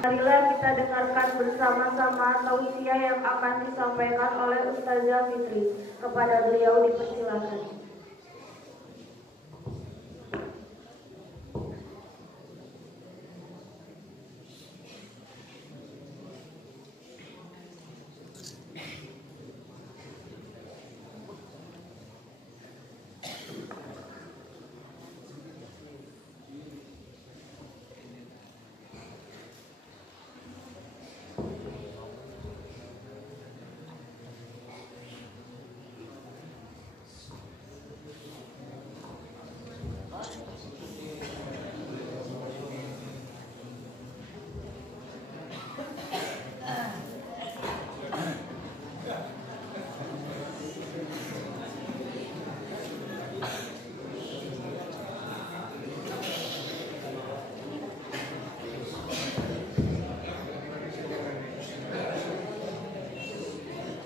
Marilah kita dengarkan bersama-sama tausiah yang akan disampaikan oleh Ustazah Fitri. Kepada beliau dipersilakan.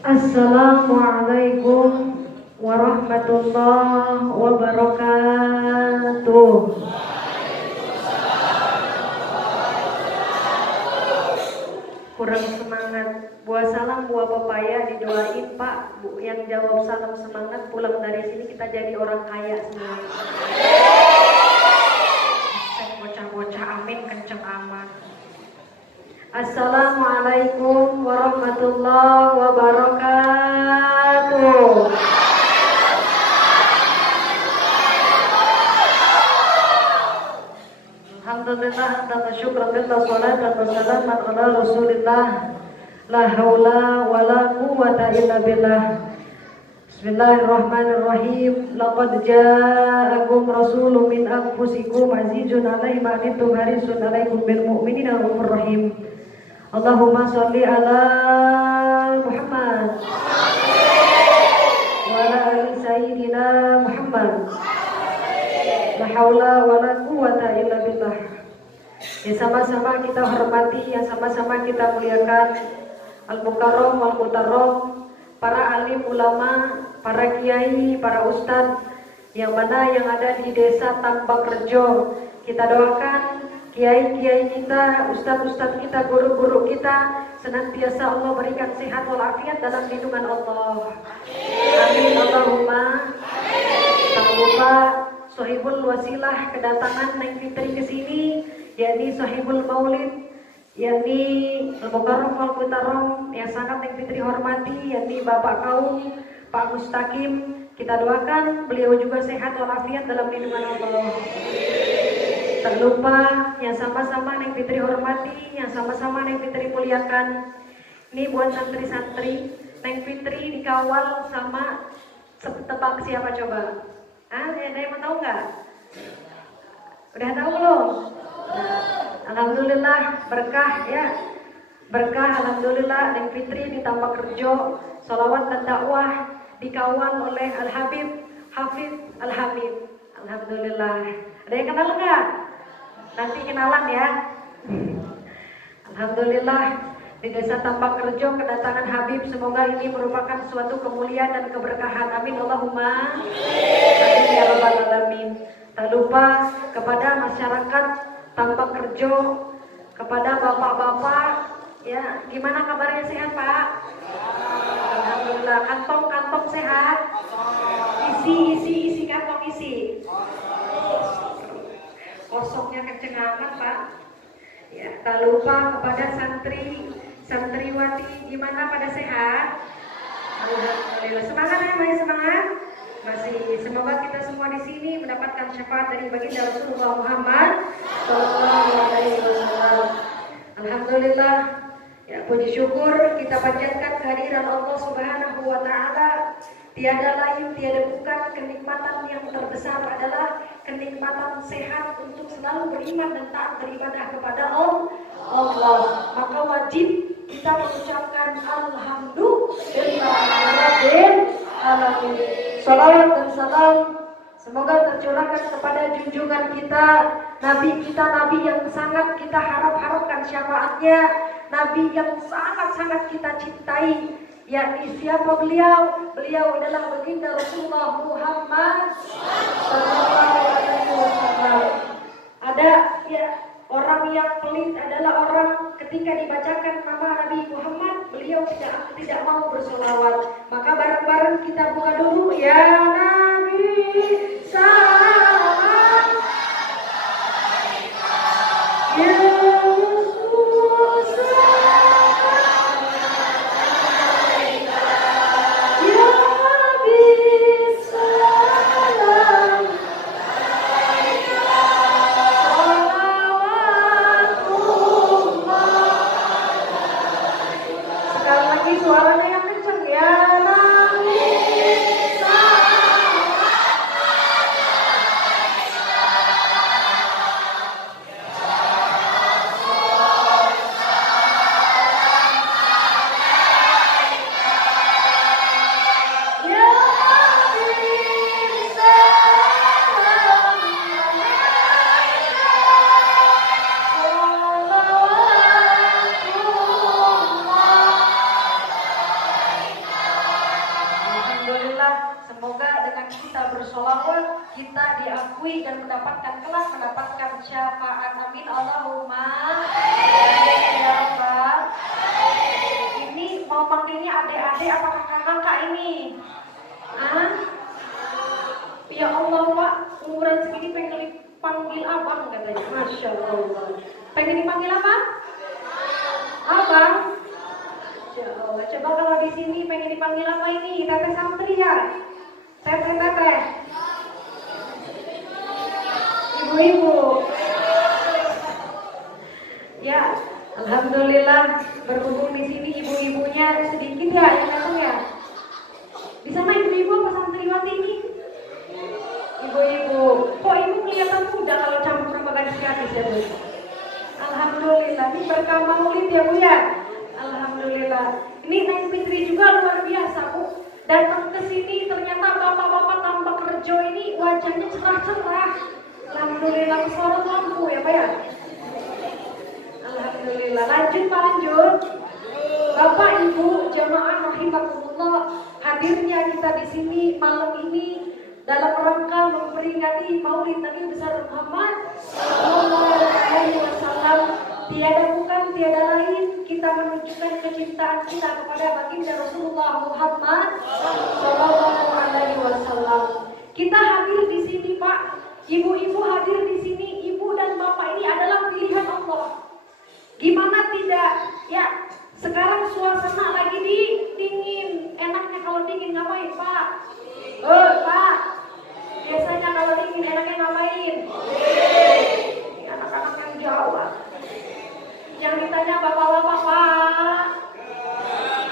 Assalamualaikum warahmatullahi wabarakatuh. Kurang semangat. Buah salam, buah pepaya didoain Pak. Bu, yang jawab salam semangat pulang dari sini kita jadi orang kaya semua. Bocah-bocah amin kenceng aman. Assalamualaikum warahmatullahi wabarakatuh. Alhamdulillah, dan syukur billah, salatan wassalaman ala rasulillah. La haula wala quwwata illa billah. Bismillahirrahmanirrahim. Laqad ja'akum rasulun min anfusikum azizun 'alaihi ma anittum harisun 'alaikum bil mu'minina raufur rahim. Allahumma sholli ala Muhammad wa ala ali sayyidina Muhammad. La haula wa la quwwata illa billah. Ya, sama-sama kita hormati, yang sama-sama kita muliakan Al-Mukarram wal Mutarram, para alim ulama, para kiai, para ustadz yang mana yang ada di desa Tambakrejo. Kita doakan kiai-kiai kita, ustadz-ustadz kita, guru-guru kita senantiasa Allah berikan sehat walafiat dalam lindungan Allah. Amin Allahumma. Tak lupa Sohibul Wasilah kedatangan Neng Fitri ke sini, yakni Sohibul Maulid, yakni Al-Mukarram wal Mutarram yang sangat Neng Fitri hormati, yakni Bapak Kaum Pak Mustaqim. Kita doakan beliau juga sehat walafiat dalam lindungan Allah. Tak lupa yang sama-sama Neng Fitri hormati, yang sama-sama Neng Fitri muliakan. Ini buat santri-santri, Neng Fitri dikawal sama tebak siapa coba? Ada yang mau tahu nggak? Udah tahu belum? Nah, alhamdulillah berkah ya. Berkah alhamdulillah Neng Fitri di Tambakrejo, sholawat dan dakwah dikawal oleh Al-Habib Hafiz Al-Habib. Alhamdulillah. Ada yang kenal nggak? Nanti kenalan ya. Alhamdulillah di desa Tambakrejo kedatangan Habib, semoga ini merupakan suatu kemuliaan dan keberkahan. Amin Allahumma. Amin ya rabbal alamin. Tak lupa kepada masyarakat Tambakrejo, kepada bapak-bapak ya, gimana kabarnya, sehat Pak? Alhamdulillah. Kantong-kantong sehat? Isi kantong isi. Kosongnya kenceng amat Pak. Ya, tak lupa kepada santriwati, gimana pada sehat? Alhamdulillah. Semangat ya, masih semangat? Masih. Semoga kita semua di sini mendapatkan syafaat dari baginda Rasulullah Muhammad sallallahu alaihi wasallam. Alhamdulillah. Ya, puji syukur kita panjatkan kehadiran Allah Subhanahu wa taala. Tiada lain, tiada bukan, kenikmatan yang terbesar adalah kenikmatan sehat untuk selalu beriman dan taat beribadah kepada Allah. Maka wajib kita mengucapkan alhamdulillah rabbil alamin. Salawat dan salam semoga tercurahkan kepada junjungan kita, Nabi yang sangat kita harapkan syafaatnya, Nabi yang sangat kita cintai. Yakni siapa beliau? Beliau adalah baginda Rasulullah Muhammad sallallahu alaihi wasallam. Ada ya Orang yang pelit adalah orang ketika dibacakan nama Nabi Muhammad, beliau tidak mau bersolawat. Maka bareng-bareng kita buka dulu, ya Nabi salam, ya Rasul salam, ya Habib salam. Sekali lagi suaranya yang kenceng, ya Nabi salam. Ya Habib salam alaika, Alhamdulillah, semoga dengan kita bersolawat kita diakui dan mendapatkan kelak mendapatkan syafaat. Amin Allahumma ya Rabbal. Ini mau panggilnya adik-adik apa kakak-kakak ini? Ah? Ya Allah Pak, umuran segini pengen dipanggil abang katanya. Masya Allah. Pengen dipanggil apa? Abang. Ya Allah, coba kalau di sini pengen dipanggil apa ini? Teteh santri ya? Teteh. Ibu-ibu. Ya, alhamdulillah berhubung di sini ibu-ibunya sedikit ya yang datang ya. Di sana ibu-ibu apa santriwati ini? Ibu-ibu. Kok ibu kelihatan muda kalau campur sama gadis-gadis ya Bu? Alhamdulillah, ini berkah maulid ya Bu ya. Alhamdulillah. Ini Neng Fitri juga luar biasa Bu. Datang ke sini ternyata bapak-bapak tambak rejo ini wajahnya cerah-cerah. Alhamdulillah kesorot lampu ya Pak ya. Alhamdulillah. Lanjut Pak, lanjut. Bapak Ibu jamaah rahimakumullah, hadirnya kita di sini malam ini dalam rangka memperingati Maulid Nabi besar Muhammad sallallahu alaihi wasallam. Tiada lain kita menunjukkan kecintaan kita kepada baginda Rasulullah Muhammad sallallahu alaihi wasallam. Kita hadir di sini Pak, ibu-ibu hadir di sini, ibu dan bapak ini adalah pilihan Allah. Gimana tidak? Ya, sekarang suasana lagi dingin. Enaknya kalau dingin ngapain Pak? Pak, biasanya kalau dingin enaknya ngapain? Ini anak-anak yang Jawa. Yang ditanya bapak-bapak, Pak,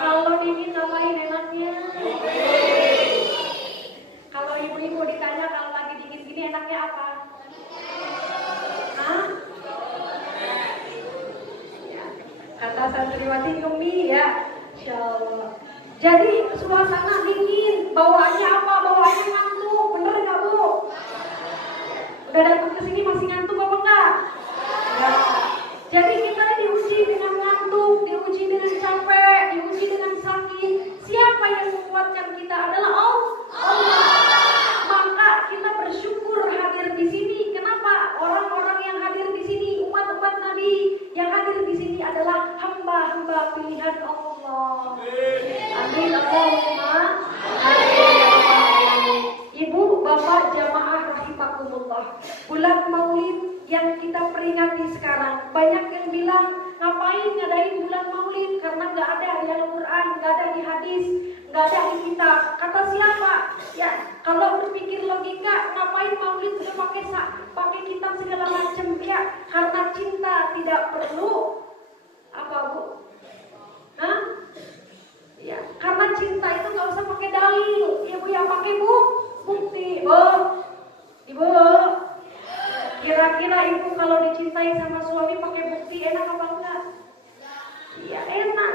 kalau dingin ngapain enaknya? Kalau ibu-ibu ditanya kalau lagi dingin gini enaknya apa? Hah? Ya, kata santriwati Yumi ya, Insya Allah. Jadi suasana dingin, bawaannya apa? Bawaannya ngantuk, bener nggak Bu? Udah datang ke sini masih ngantuk apa enggak? Enggak. Jadi kita diuji dengan ngantuk, diuji dengan capek, diuji dengan sakit. Siapa yang menguatkan kita adalah Allah. Maka kita bersyukur hadir di sini. Kenapa? Orang-orang yang hadir di sini, umat-umat Nabi yang hadir di sini adalah hamba-hamba pilihan Allah. Amin Allahumma amin. Ibu, bapak, jamaah rahimakumullah. Bulan Maulid yang kita peringati sekarang, banyak yang bilang ngapain ngadain bulan Maulid karena nggak ada di Al-Quran, nggak ada di hadis, nggak ada di kitab. Kata siapa? Ya, kalau berpikir logika, ngapain Maulid udah pakai kitab segala macam? Ya, karena cinta tidak perlu apa Bu? Hah? Ya, karena cinta itu nggak usah pakai dalil, ibu yang pakai bukti, Bu. Ibu, kira-kira ibu kalau dicintai sama suami pakai bukti enak apa enggak? Ya enak.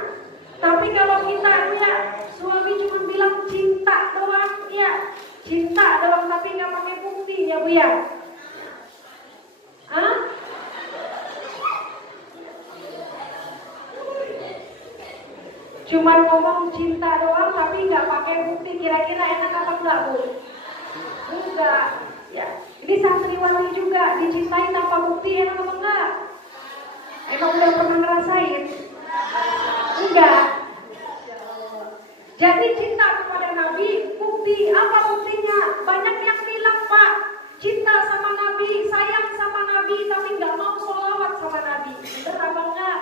Tapi kalau kita ya suami cuma bilang cinta doang, ya cinta doang tapi nggak pakai bukti ya Bu ya. Hah? Cuma ngomong cinta doang tapi nggak pakai bukti, kira-kira enak apa enggak Bu? Enggak. Ya, ini santriwati juga dicintai tanpa bukti enak apa enggak? dirasain? Enggak. Jadi cinta kepada Nabi, bukti apa buktinya? Banyak yang bilang, Pak, cinta sama Nabi, sayang sama Nabi, tapi nggak mau sholawat sama Nabi. Bener apa enggak?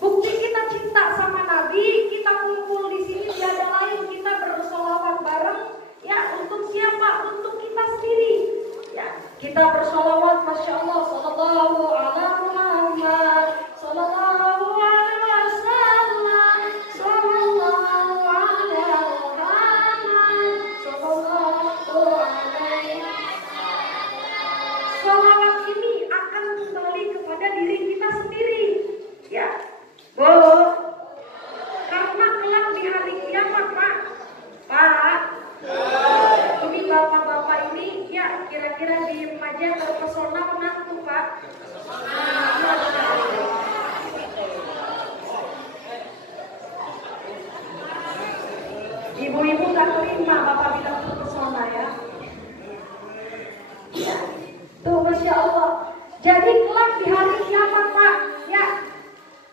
Bukti kita cinta sama Nabi, kita kumpul di sini tiada lain, kita bersolawat bareng. Ya, untuk siapa? Untuk kita sendiri. Ya, kita bersolawat, masya Allah, sallallahu ala Muhammad, sallallahu alaihi wasallam, sallallahu ala Muhammad, sallallahu alaihi. Solawat ini akan kembali kepada diri kita sendiri. Ya, Bu, karena kelak di hari kiamat, Pak, ini bapak-bapak ini, ya kira-kira diem aja terpesona menantu, Pak. Ibu-ibu gak terima bapak bilang terpesona ya. Ya, tuh masya Allah. Jadi kelak di hari kiamat, Pak, ya.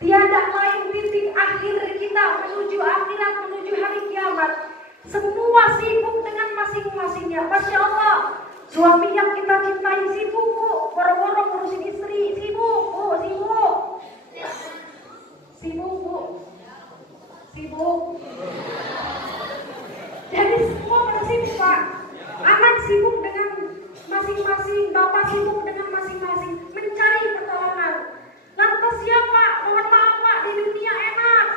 Tiada lain titik akhir kita menuju akhirat, menuju hari kiamat. Semua sibuk dengan masing-masingnya. Masya Allah. Suami yang kita cintai sibuk, Bu. Boro-boro ngurusin istri. Sibuk, Bu. Sibuk. Sibuk, Bu. Sibuk. Jadi semua pada sibuk, Pak. Anak sibuk dengan masing-masing. Bapak sibuk dengan masing-masing. Mencari pertolongan. Lantas siapa? Mohon maaf, Pak, di dunia enak.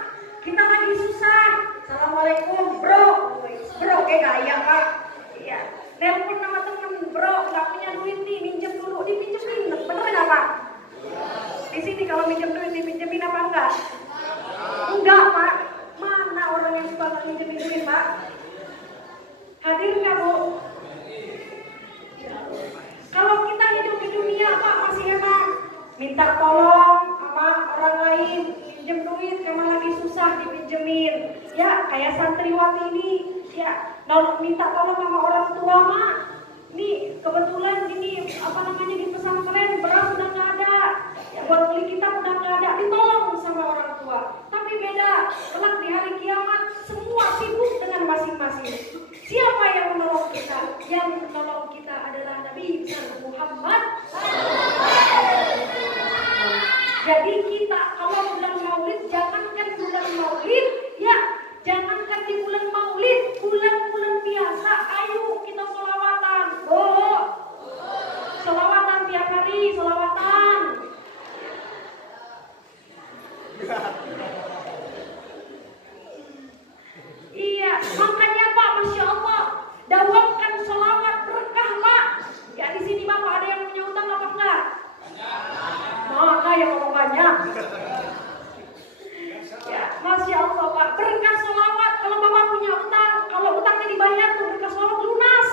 Kita lagi susah. Assalamualaikum, bro. Bro, gaya, Pak. Iya. Telepon sama temen, bro, nggak punya duit nih, minjem dulu. Dipinjemin, bener nggak, Pak? Di sini kalau minjem duit dipinjemin apa enggak? Enggak, Pak. Mana orang yang suka minjemin duit, Pak? Hadir nggak, Bu? Kalau kita hidup di dunia, Pak, masih enak. Minta tolong sama orang lain, pinjem duit, memang lagi susah dipinjemin. Ya, kayak santriwati ini, ya, minta tolong sama orang tua, Mak. Nih, kebetulan ini, di pesantren, beras udah nggak ada. Ya, buat beli kita udah nggak ada, ditolong sama orang tua. Tapi beda, kelak di hari kiamat, semua sibuk dengan masing-masing. Siapa yang menolong kita? Yang menolong kita adalah Nabi Muhammad. Jadi kita kalau bulan Maulid, jangankan bulan Maulid, ya jangankan di bulan Maulid, bulan-bulan biasa, ayo kita sholawatan. Oh, sholawatan tiap hari, sholawatan. Iya, makanya Pak, masya Allah, dawamkan sholawat berkah, Pak. Ya di sini Bapak ada yang punya utang apa enggak? Mana yang ngomong banyak? Ya, masya Allah, Pak, berkah sholawat. Kalau Bapak punya utang, kalau utangnya dibayar tuh berkah sholawat lunas.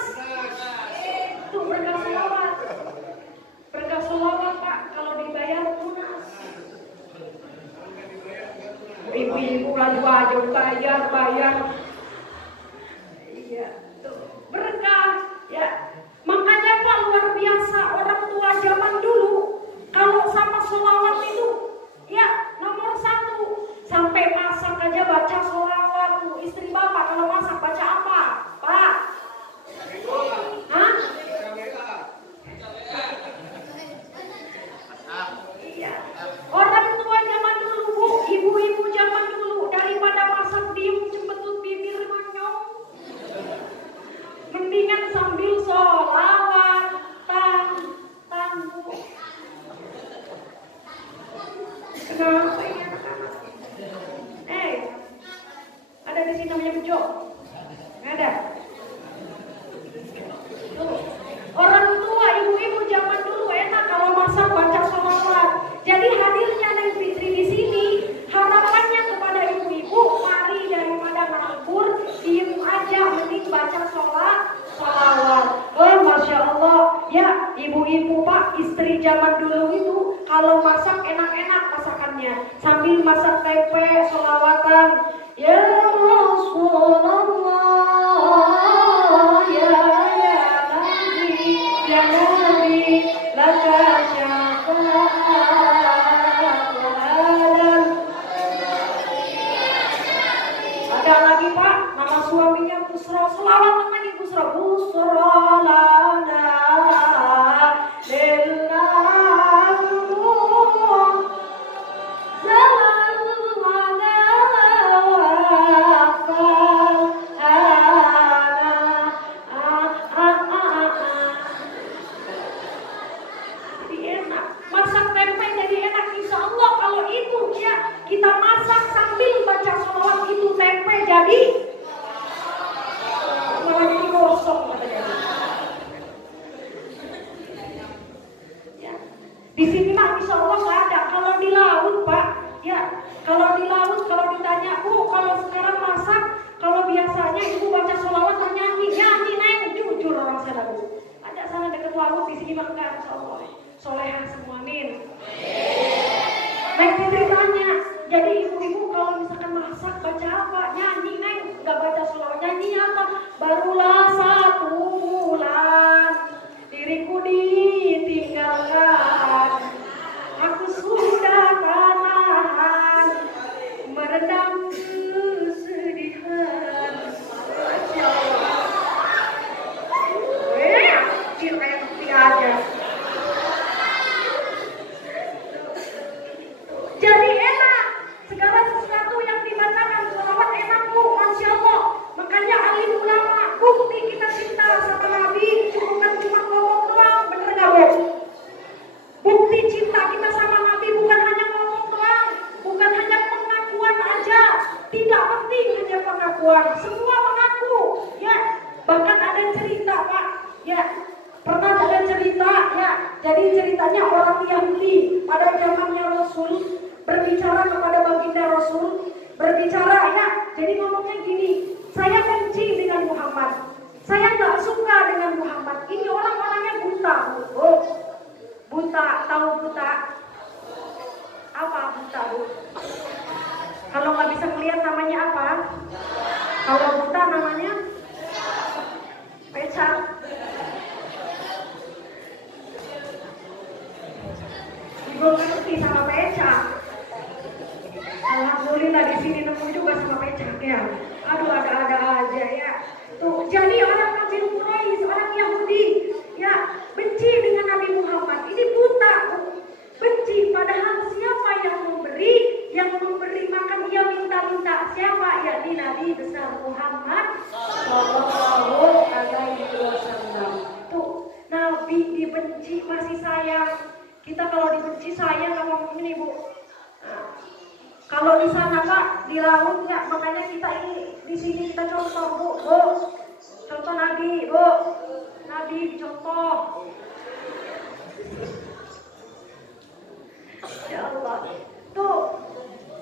Itu berkah sholawat. Berkah sholawat, Pak, kalau dibayar lunas. Ibu-ibu lagi aja bayar. Iya, tuh berkah. Ya, makanya Pak luar biasa orang tua zaman dulu kalau sama sholawat itu, ya nomor 1. Sampai masak aja baca sholawat tuh. Istri Bapak kalau masak baca apa, Pak? Hah? Iya. Orang tua zaman dulu, Bu, ibu-ibu zaman dulu, daripada masak diem cembetut bibir manyong, mendingan sambil sholawat Bu. Kenapa ya? Ada di sini namanya Bejo? Nggak ada. Tuh. Orang tua, ibu-ibu zaman dulu enak kalau masak baca sholawat. Jadi hadirnya Idul Fitri di sini harapannya kepada ibu-ibu, mari daripada nganggur, diem aja, mending baca sholawat. Oh, masya Allah, ya ibu-ibu Pak, istri zaman dulu itu kalau masak enak-enak masakannya, sambil masak tempe, sholawatan. Ya Rasulullah, ya Nabi, laka syafaat. Kalau di laut, kalau ditanya, Bu, kalau sekarang masak, kalau biasanya ibu baca sholawat atau nyanyi, neng, jujur orang sana, Bu. Ada sana dekat laut, di sini mah enggak, insyaallah. Solehan semua, amin. Neng Fitri tanya, jadi ibu-ibu kalau misalkan masak baca apa? Nyanyi, neng, enggak baca sholawat, nyanyi apa? Barulah 1 bulan diriku ditinggalkan, aku sudah tahan meredam kesedihan. Masya Allah. Dia kayak putih aja. Jadi enak. Segala sesuatu yang dibacakan sholawat enak, Bu. Masya Allah. Makanya alim ulama, bukti kita cinta sama Nabi bukan cuma ngomong doang, bener gak, Bu? Bukti cinta kita sama Nabi bukan hanya ngomong doang, bukan hanya pengakuan aja. Tidak penting hanya pengakuan, semua mengaku, ya. Bahkan ada cerita, Pak, ya. Pernah ada cerita, ya. Jadi ceritanya orang Yahudi pada zamannya Rasul berbicara kepada baginda Rasul, berbicara, ya. Jadi ngomongnya gini, saya benci dengan Muhammad, saya nggak suka dengan Muhammad. Ini orang-orangnya buta, Bu. Buta, tahu buta? Apa buta, Bu? Kalau nggak bisa melihat namanya apa? Kalau buta namanya pecat. Ibu ngerti sama pecat. Alhamdulillah di sini nemu juga sama pecak, ya. Aduh, ada-ada aja, ya. Tuh, jadi orang kafir Quraisy, orang Yahudi, ya, benci dengan Nabi Muhammad. Ini buta, benci. Padahal siapa yang memberi maka dia minta-minta. Siapa? Yakni Nabi besar Muhammad Sallallahu Alaihi Wasallam. Tuh, Nabi dibenci masih sayang. Kita kalau dibenci sayang ngomong ini, Bu. Nah, kalau di sana, Pak, di laut, ya, makanya kita ini di sini kita contoh, Bu. Contoh Nabi, Bu. Nabi contoh. Ya Allah. Tuh,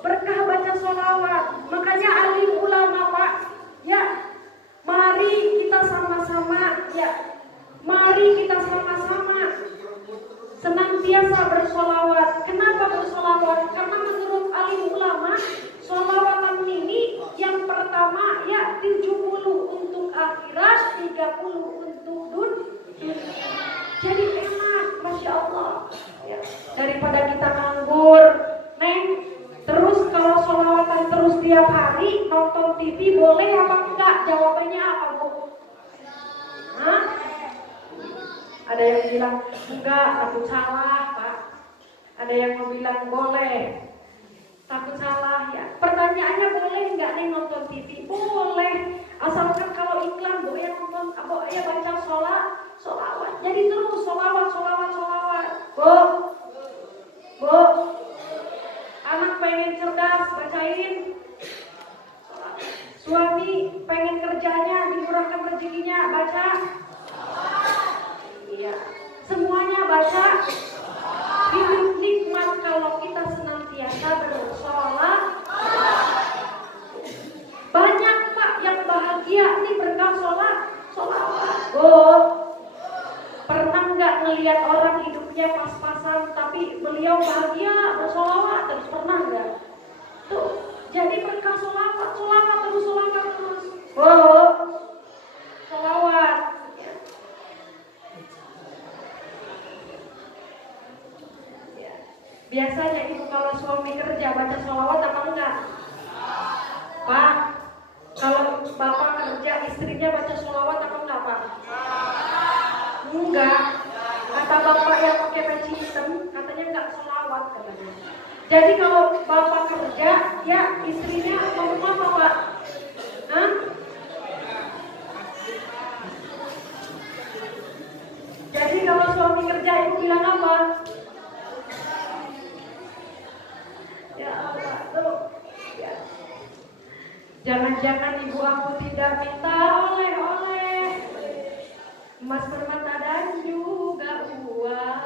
berkah baca sholawat. Makanya alim ulama, Pak, ya. Mari kita sama-sama, ya. Mari kita sama-sama senantiasa bersolawat. Kenapa bersolawat? Karena menurut alim ulama, solawatan ini yang pertama, ya, 70 untuk akhirat, 30 untuk dunia. Jadi enak, Masya Allah, ya. Daripada kita nganggur, Neng, terus kalau solawatan terus tiap hari nonton TV boleh apa enggak? Jawabannya apa, Bu? Hah? Ada yang bilang enggak, takut salah, Pak. Ada yang mau bilang boleh, takut salah, ya. Pertanyaannya boleh enggak nih nonton TV? Boleh, asalkan kalau iklan Bu ya nonton, Bu ya baca sholawat. Jadi terus sholawat. Bu, anak pengen cerdas, bacain. Suami pengen kerjanya dimurahkan rezekinya, baca. Iya, semuanya baca. Hidup nikmat kalau kita senantiasa bersolawat. Banyak, Pak, yang bahagia nih berkah sholawat. Bu, pernah nggak ngelihat orang hidupnya pas-pasan tapi beliau bahagia bersolawat terus? Pernah nggak? Tuh, jadi berkah sholawat terus. Bu, sholawat. Biasanya ibu kalau suami kerja baca sholawat apa enggak? Pak, kalau bapak kerja istrinya baca sholawat apa enggak, Pak? Enggak. Kata bapak yang pakai peci hitam, katanya enggak sholawat katanya. Jadi kalau bapak kerja, ya istrinya ngomong apa, Pak? Hah? Jadi kalau suami kerja ibu bilang apa? Ya Allah, tuh. Ya. Jangan-jangan ibu aku tidak minta oleh-oleh emas, permata, dan juga uang.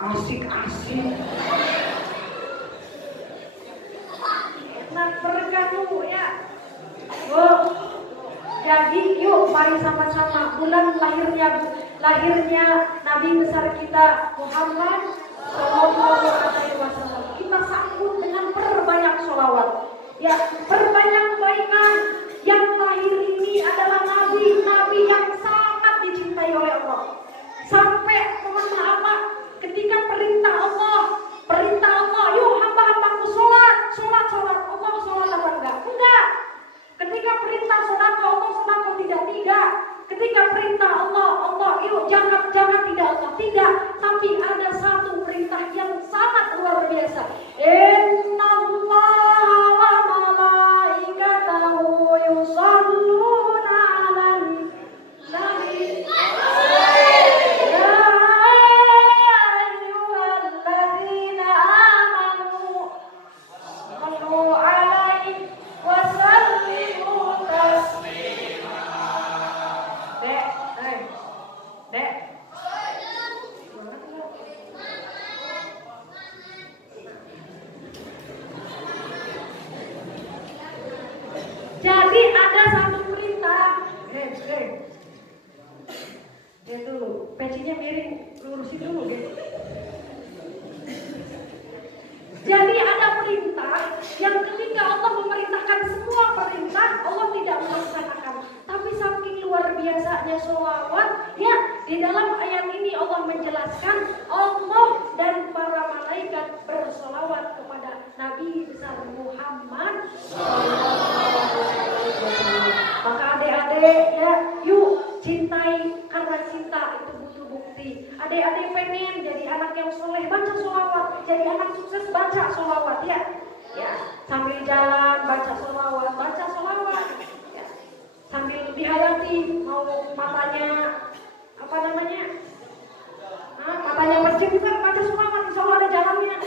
Asik-asik. berkanu ya. Oh, jadi yuk mari sama-sama bulan lahirnya Nabi besar kita Muhammad Sallallahu Alaihi Wasallam. Kita sambut dengan perbanyak sholawat. Ya, perbanyak kebaikan. Yang lahir ini adalah nabi yang sangat dicintai oleh Allah. Sampai mohon maaf Pak, ketika perintah Allah, yuk hamba-hambaku sholat. Allah sholat apa enggak? Enggak. Ketika perintah sholat Allah tidak. Ketika perintah Allah, yuk jangan tidak Allah, tidak. Tapi ada satu perintah yang sangat luar biasa. Innallaha wa malaikatahu yusholluna 'alan nabi. Jadi ada satu perintah, itu pecinya miring, lurusin dulu gitu. Jadi ada perintah yang ketika Allah memerintahkan semua perintah, Allah tidak melaksanakan. Tapi saking luar biasanya sholawat, ya di dalam ayat ini Allah menjelaskan Allah dan para malaikat bersolawat kepada Nabi besar Muhammad. Maka adik-adik ya, yuk cintai, karena cinta itu butuh bukti. Adik-adik pengen jadi anak yang soleh, baca sholawat. Jadi anak sukses, baca sholawat ya. Ya, sambil jalan baca sholawat ya. Sambil dihayati, mau matanya apa namanya? Matanya masjid bukan, baca sholawat, insya Allah ada jalannya.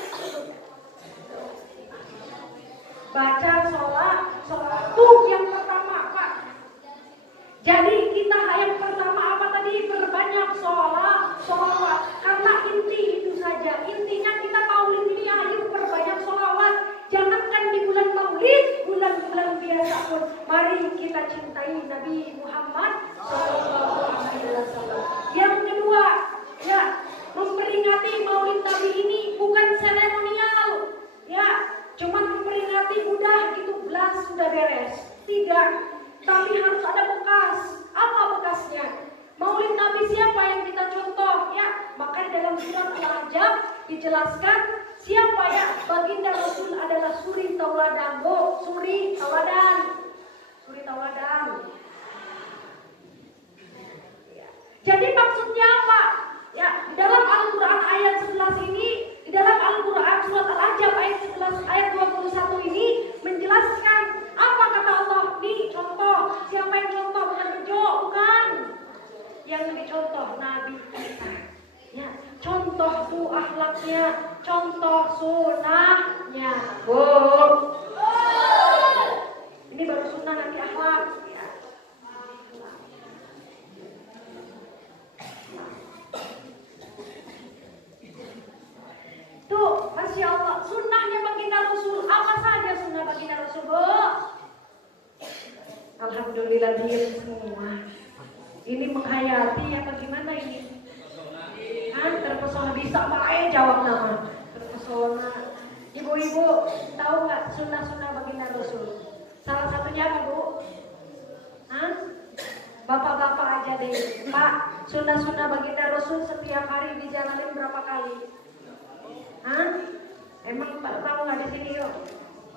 Baca sholawat itu yang pertama Pak. Jadi kita yang pertama apa tadi? Berbanyak sholawat. Karena inti itu saja. Intinya kita maulid ini ayo berbanyak sholawat. Jangankan di bulan maulid, bulan-bulan biasa pun. Mari kita cintai Nabi Muhammad Sallallahu Alaihi Wasallam. Yang kedua, ya memperingati maulid Nabi ini bukan seremonial. Ya, cuman memperingati udah gitu belas sudah beres. Tidak. Tapi harus ada bekas. Apa bekasnya? Maulid Nabi siapa yang kita contoh? Ya, maka dalam surat Al-Ahzab dijelaskan siapa ya? Baginda Rasul adalah suri tauladan. Suri tauladan. Ya. Jadi maksudnya apa? Ya, di dalam Al-Quran ayat 11 ini, di dalam Al-Quran surat Al-Ahzab ayat 11 ayat 21 ini menjelaskan apa kata Allah? Nih contoh, siapa yang contoh? Bukan bejo, bukan. Yang dicontoh Nabi kita. Ya, contoh tuh akhlaknya, contoh sunnahnya. Ini baru sunnah, nanti akhlak. Ya. Tuh, Masya Allah, sunnahnya baginda Rasul. Apa saja sunnah baginda Rasul? Alhamdulillah diem semua. Ini menghayati apa gimana ini? Terpesona bisa baik jawab nama. Terpesona. Ibu-ibu tahu nggak sunnah-sunnah baginda Rasul? Salah satunya apa Bu? Bapak-bapak aja deh. Pak, sunnah-sunnah baginda Rasul setiap hari dijalanin berapa kali? Emang Pak tahu nggak di sini yuk?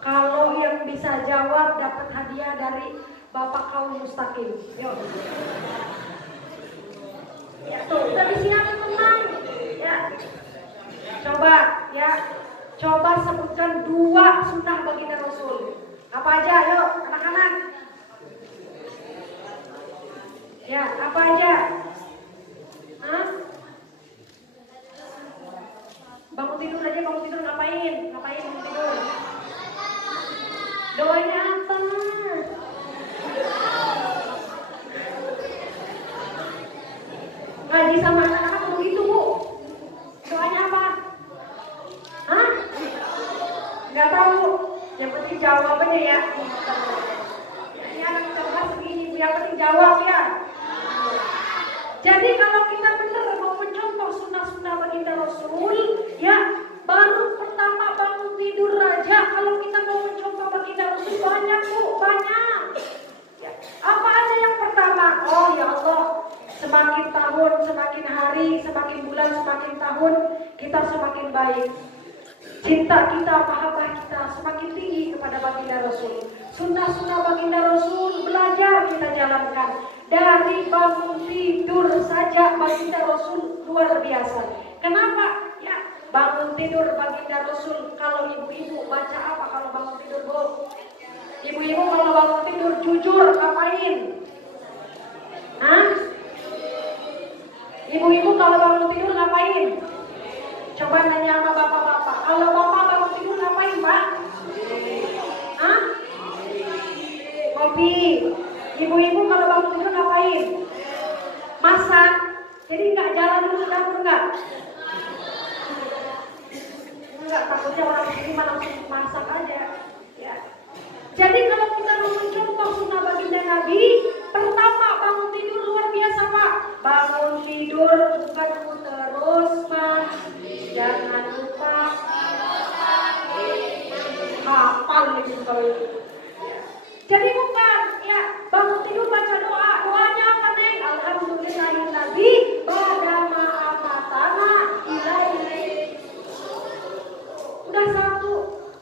Kalau yang bisa jawab dapat hadiah dari Bapak kaum mustaqim. Yuk. Ya tuh, udah disiapin tenang. Ya. Coba sebutkan 2 sunnah baginda Rasul. Apa aja? Yuk, anak-anak. Ya, apa aja? Bangun tidur aja, ngapain bangun tidur? Doanya apa? Ngaji sama anak-anak begitu Bu. Doanya apa? Nggak tahu. Yang penting dijawab aja ya. Ini anak coba segini, Bu, yang penting jawab ya. Jadi kalau kita benar mau mencontoh sunnah-sunnah baginda Rasul, ya baru pertama bangun tidur aja. Kalau kita mau mencontoh baginda Rasul banyak Bu, banyak. Ya. Apa aja yang pertama? Oh ya Allah, semakin tahun, semakin hari, semakin bulan, semakin tahun kita semakin baik. Cinta kita, mahabbah kita semakin tinggi kepada baginda Rasul. Sunnah-sunnah baginda Rasul belajar kita jalankan. Dari bangun tidur saja baginda Rasul luar biasa. Kenapa? Ya, bangun tidur baginda Rasul. Kalau ibu-ibu baca apa kalau bangun tidur, Bu? Ibu-ibu kalau bangun tidur jujur ngapain? Hah? Ibu-ibu kalau bangun tidur ngapain? Coba nanya sama bapak-bapak. Kalau bapak bangun tidur ngapain, Pak? Hah? Kopi. Ibu-ibu kalau bangun tidur ngapain? Masak. Jadi nggak jalan dulu ke dapur nggak? Nggak, takutnya orang sini malah langsung masak aja. Ya. Jadi kalau kita mau mencontoh sunnah baginda Nabi, pertama bangun tidur luar biasa Pak. Bangun tidur bukan terus Pak. Jangan lupa hafal itu kalau itu. Jadi bukan ya bangun tidur baca doa. Doanya apa Neng? Alhamdulillahirobbilalamin. Bada ma'amatana ilaihi. Udah satu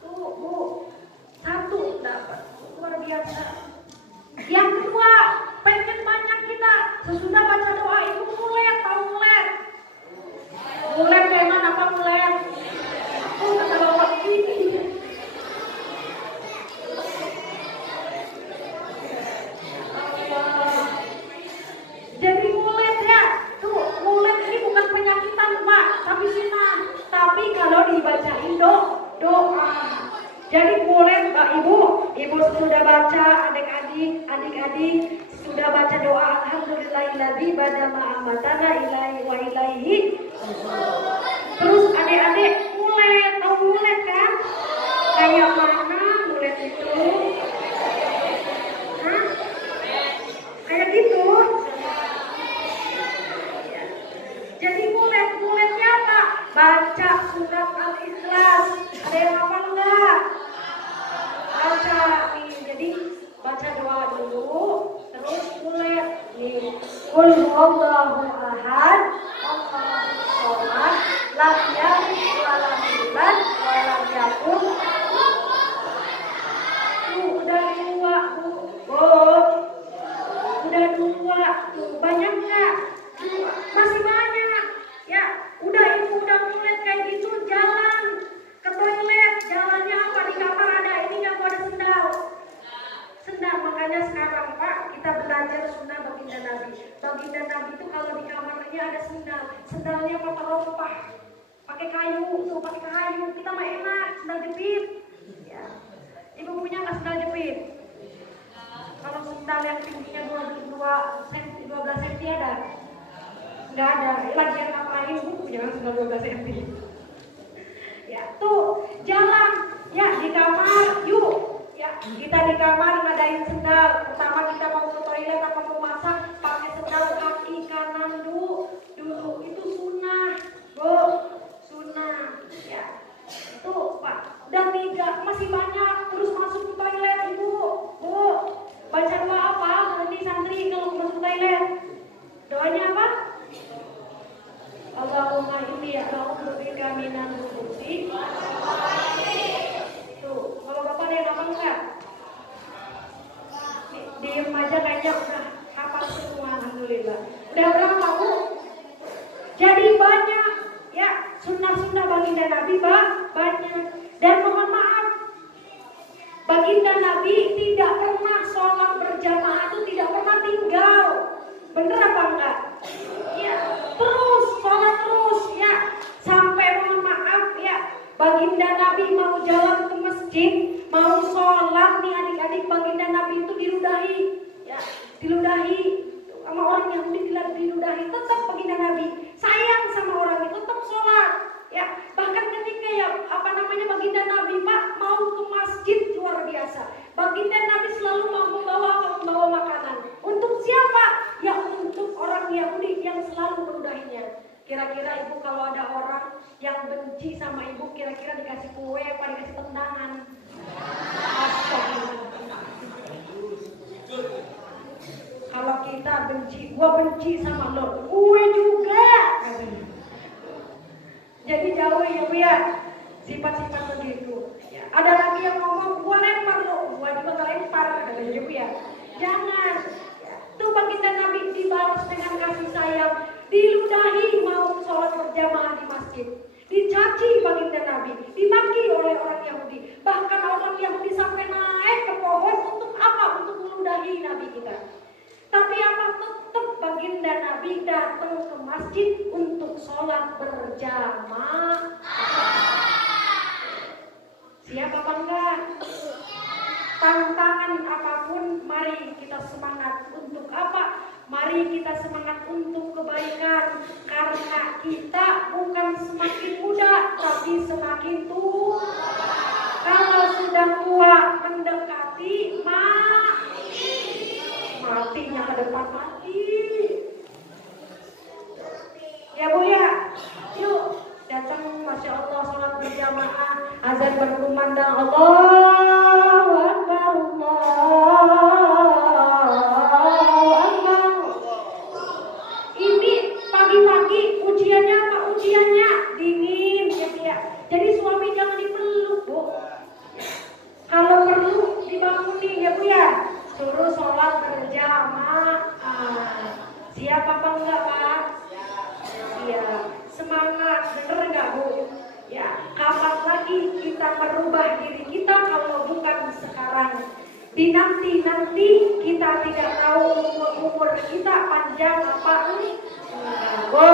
tuh Bu. Satu dapat. Luar biasa. Yang kedua, pengen banyak kita sesudah baca doa itu mulet, tahu mulet? Mulet memang apa mulet? Oh kata bapak ini. Jadi mulet ya, tuh mulet ini bukan penyakitan Pak, tapi sunnah. Tapi kalau dibacain doa. Jadi mulet Mbak Ibu sudah baca, adik-adik sudah baca doa alhamdulillahilladzi bada ma'amatana ilaihi wa ilaihi. Terus adik-adik mulet, tahu mulet kan? Kayak mana mulet itu? Hah? Kayak gitu? Jadi muletnya apa? Baca surat Al-Ikhlas. Ada yang hafal enggak? Baca nih. Jadi baca doa dulu, terus mulet nih. Qul huwallahu ahad, Allahus shomad, lam yalid wa lam yulad wa lam yakul. Tuh udah dua Bu. Udah dua tuh banyak nggak? Masih banyak ya. Udah ibu udah mulet kayak gitu, jalan ke toilet. Jalannya apa? Di kamar ada ininya, ada sendal. Makanya sekarang Pak kita belajar sunnah baginda Nabi. Baginda Nabi itu kalau di kamarnya ada sendal. Sendalnya apa? Teropah pakai kayu tuh, pakai kayu. Kita mah enak sendal jepit ya. Ibu punya nggak sendal jepit? Kalau sendal yang tingginya 12 cm ada? Nggak ada. Lagi yang ngapain Bu? Jangan sendal 12 cm. Ya tuh jalan ya di kamar yuk ya. Kita di kamar ngadain sendal. Pertama kita mau ke toilet apa mau masak pakai sendal kaki kanan dulu. Itu sunnah Bu, sunnah ya. Tuh Pak udah 3 masih banyak. Terus masuk ke toilet Ibu Bu, baca doa apa? Nanti santri kalau masuk toilet doanya apa? Allahumma inni a'udzubika minal khubuthi. Tuh, kalau Bapak ada yang hafal enggak? Diem aja kayaknya udah hafal semua alhamdulillah. Udah berapa Bu? Jadi banyak ya sunnah-sunnah baginda Nabi banyak. Dan mohon maaf, baginda Nabi tidak pernah sholat berjamaah itu tidak pernah tinggal. Bener apa enggak? Ya, terus sholat terus ya. Sampai mohon maaf ya, baginda Nabi mau jalan ke masjid, mau sholat nih adik-adik, baginda Nabi itu diludahi ya, diludahi sama orang Yahudi, diludahi. Tetap baginda Nabi sayang sama orang itu, tetap sholat ya. Bahkan ketika ya baginda Nabi Pak mau ke masjid luar benci sama ibu, kira-kira dikasih kue apa dikasih tendangan? Astagfirullah. Kalau kita benci, gua benci sama lo, gue juga. Jadi jauh ya Bu ya, sifat-sifat begitu. Ya, ada lagi yang ngomong, gua lempar lo, gua juga ngelempar, katanya Bu ya. Jangan. Ya, tuh baginda Nabi dibalas dengan kasih sayang, diludahi mau sholat berjamaah di masjid, dicaci baginda Nabi, dimaki oleh orang Yahudi, bahkan orang Yahudi sampai naik ke pohon untuk apa? Untuk meludahi Nabi kita. Tapi apa? Tetap baginda Nabi datang ke masjid untuk sholat berjamaah. Siap apa enggak? Tantangan apapun, mari kita semangat untuk apa? Mari kita semangat untuk kebaikan, karena kita bukan semakin muda, tapi semakin tua. Kalau sudah tua mendekati matinya ke depan mati. Ya Bu ya, yuk datang, Masya Allah, sholat berjamaah, azan berkumandang, Allahu Akbar, Allahu Akbar. Ini pagi-pagi ujiannya apa? Ujiannya dingin ya. Jadi suami jangan dipeluk Bu. Kalau perlu dibangunin ya Bu ya. Suruh sholat berjamaah. Siap apa enggak Pak? Siap. Semangat, bener enggak Bu? Ya, kapan lagi kita merubah diri kita kalau bukan sekarang? Di nanti kita tidak tahu umur kita panjang apa enggak. Bu,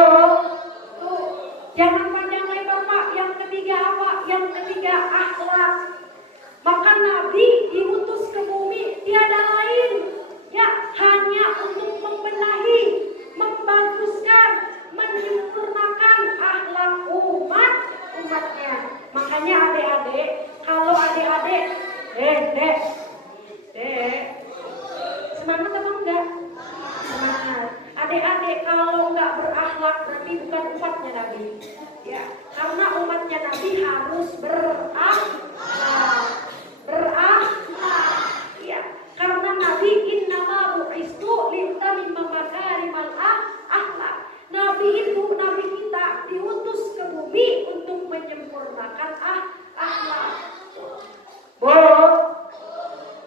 tuh, jangan panjang lebar Pak. Yang ketiga apa? Yang ketiga akhlak. Maka Nabi diutus ke bumi tiada lain, ya, hanya untuk membenahi, membaguskan, menyempurnakan akhlak umatnya. Makanya adik-adik, kalau adik-adik, dek, semangat apa enggak? Semangat. Adik-adik kalau enggak berakhlak berarti bukan umatnya Nabi, ya, karena umatnya Nabi harus berakhlak. Ya, karena Nabi innama bu'istu liutammima makarimal akhlak. Nabi kita diutus ke bumi untuk menyempurnakan akhlak. Bu,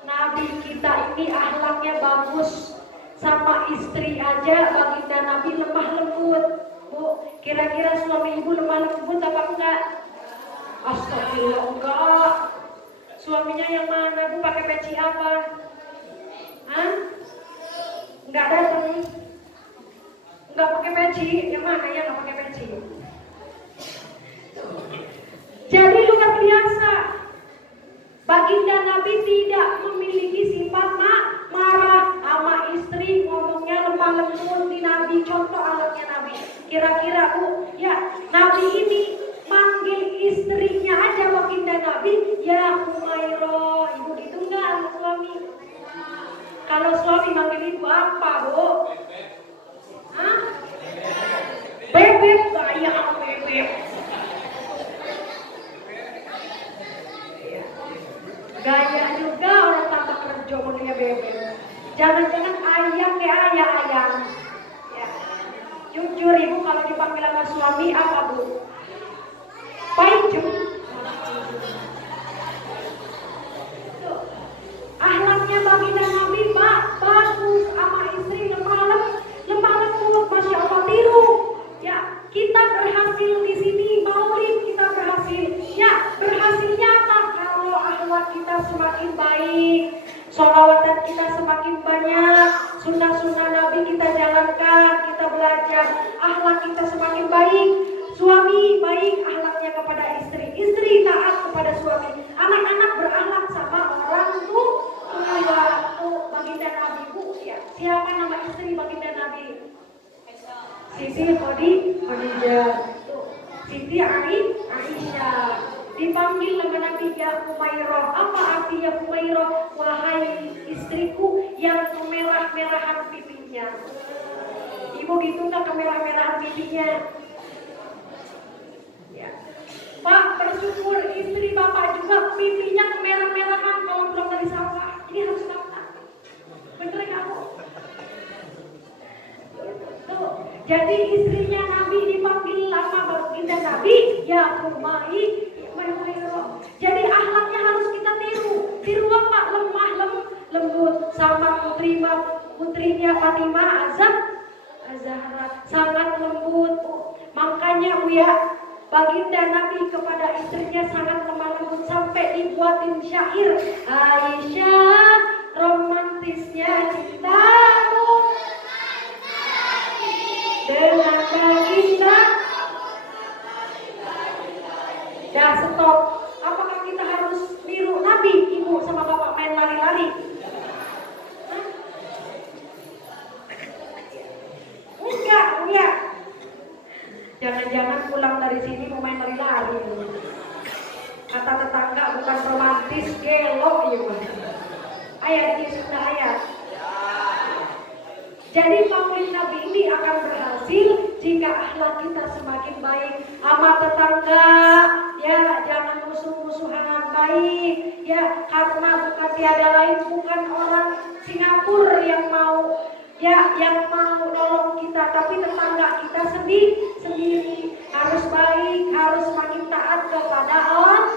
Nabi kita ini akhlaknya bagus, sama istri aja baginda Nabi lemah lembut. Bu, kira-kira suami ibu lemah lembut apa enggak? Astagfirullah, enggak. Suaminya yang mana Bu? Pakai peci apa? Hah? Enggak datang. Enggak pakai peci. Yang mana yang enggak pakai peci? Jadi luar biasa. Baginda Nabi tidak memiliki sifat marah sama istri, ngomongnya lemah lembut di Nabi. Contoh alatnya Nabi. Kira-kira Bu, ya, Nabi ini manggil istrinya aja baginda Nabi, ya Humairah. Ibu gitu enggak sama suami? Kalau suami manggil ibu apa Bu? Hah? Bebek, gaya sama bebek. Gaya juga orang tambah kerja mulia bebek. Jangan-jangan ayam ya ayam. Ya. Jujur ibu kalau dipanggil sama suami apa Bu? Baik juga. Akhlaknya baginda Nabi bagus, sama istri lemah lembut, Masya Allah, tiru. Ya, kita berhasil di sini, maulid kita berhasil. Ya, berhasilnya apa? Kalau akhlak kita semakin baik, sholawatan kita semakin banyak, sunnah-sunnah Nabi kita jalankan, kita belajar, akhlak kita semakin baik. Suami baik akhlaknya kepada istri, istri taat kepada suami, anak-anak berakhlak sama orang tua. Baginda Nabi Bu, ya. Siapa nama istri baginda Nabi? Siti Khadijah, Siti Aisyah. Dipanggil nama Nabi ya Humairah. Apa arti ya Humairah? Wahai istriku yang kemerah-merahan pipinya. Ibu gitu nggak kemerah-merahan pipinya? Ya. pipinya kemerah-merahan kalau pulang dari sawah. Jadi harus makan. Bener nggak Bu? Tuh. Jadi istrinya Nabi dipanggil sama baginda Nabi, ya Umai. Jadi akhlaknya harus kita tiru. Tiru apa? Lemah, lembut sama putrinya Fatimah Azhara sangat lembut. Makanya Uya baginda Nabi kepada istrinya sangat lemah lembut sampai dibuatin syair. Aisyah, romantisnya cintamu dengan baginda. Dah stop. Apakah kita harus niru Nabi, ibu sama bapak main lari-lari? Enggak, ya. Jangan-jangan pulang dari sini mau main lari-lari. Kata tetangga bukan romantis, gelok ya. Ayat di sunnah ayat. Jadi maulid Nabi ini akan berhasil jika akhlak kita semakin baik sama tetangga. Ya, jangan musuh-musuhan baik. Ya, karena bukan tiada lain bukan orang Singapura yang mau nolong kita, tapi tetangga kita sendiri harus baik, harus makin taat kepada Allah.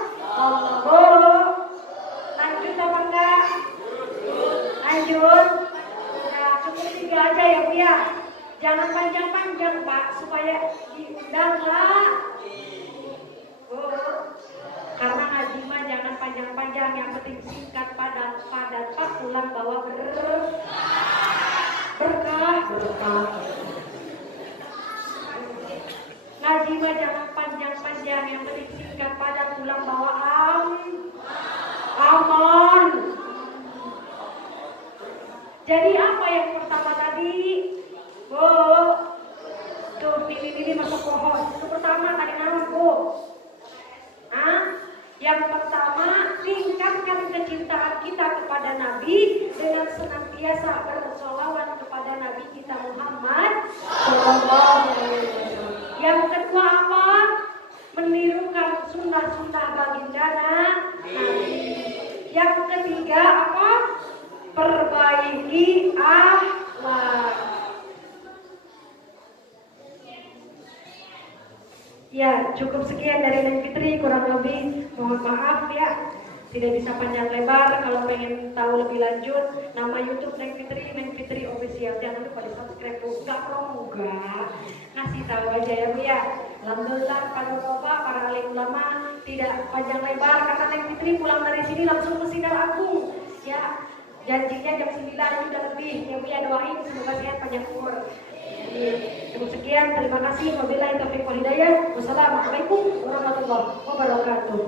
Lanjut apa enggak? Lanjut. Nah, cukup 3 aja ya Bu ya. Jangan panjang-panjang Pak, supaya diundang lah. Bu, karena ngaji mah jangan panjang-panjang, yang penting singkat padat Pak, pulang bawa berkah. Ngaji mah jangan panjang-panjang, yang penting singkat padat, pulang bawa aman. Jadi apa yang pertama tadi? Bu, tuh ini masuk pohon. Itu pertama tadi nama Bu. Yang pertama, tingkatkan kecintaan kita kepada Nabi dengan senantiasa bersolawat kepada Nabi kita Muhammad SAW. Yang kedua apa? Menirukan sunnah-sunnah baginda Nabi. Yang ketiga apa? Perbaiki akhlak. Ya, cukup sekian dari Neng Fitri, kurang lebih mohon maaf ya, tidak bisa panjang lebar. Kalau pengen tahu lebih lanjut, nama YouTube Neng Fitri Official, jangan lupa di subscribe Bu. Gak promo, gak ngasih tahu aja ya Bu ya. Alhamdulillah para bapak, para alim ulama tidak panjang lebar karena Neng Fitri pulang dari sini langsung ke Sidar Agung ya. Janjinya jam 9 udah lebih ya Bu ya, doain semoga sehat panjang umur. Cukup sekian, terima kasih. Wabillahi taufiq wal hidayah. Wassalamualaikum warahmatullahi wabarakatuh.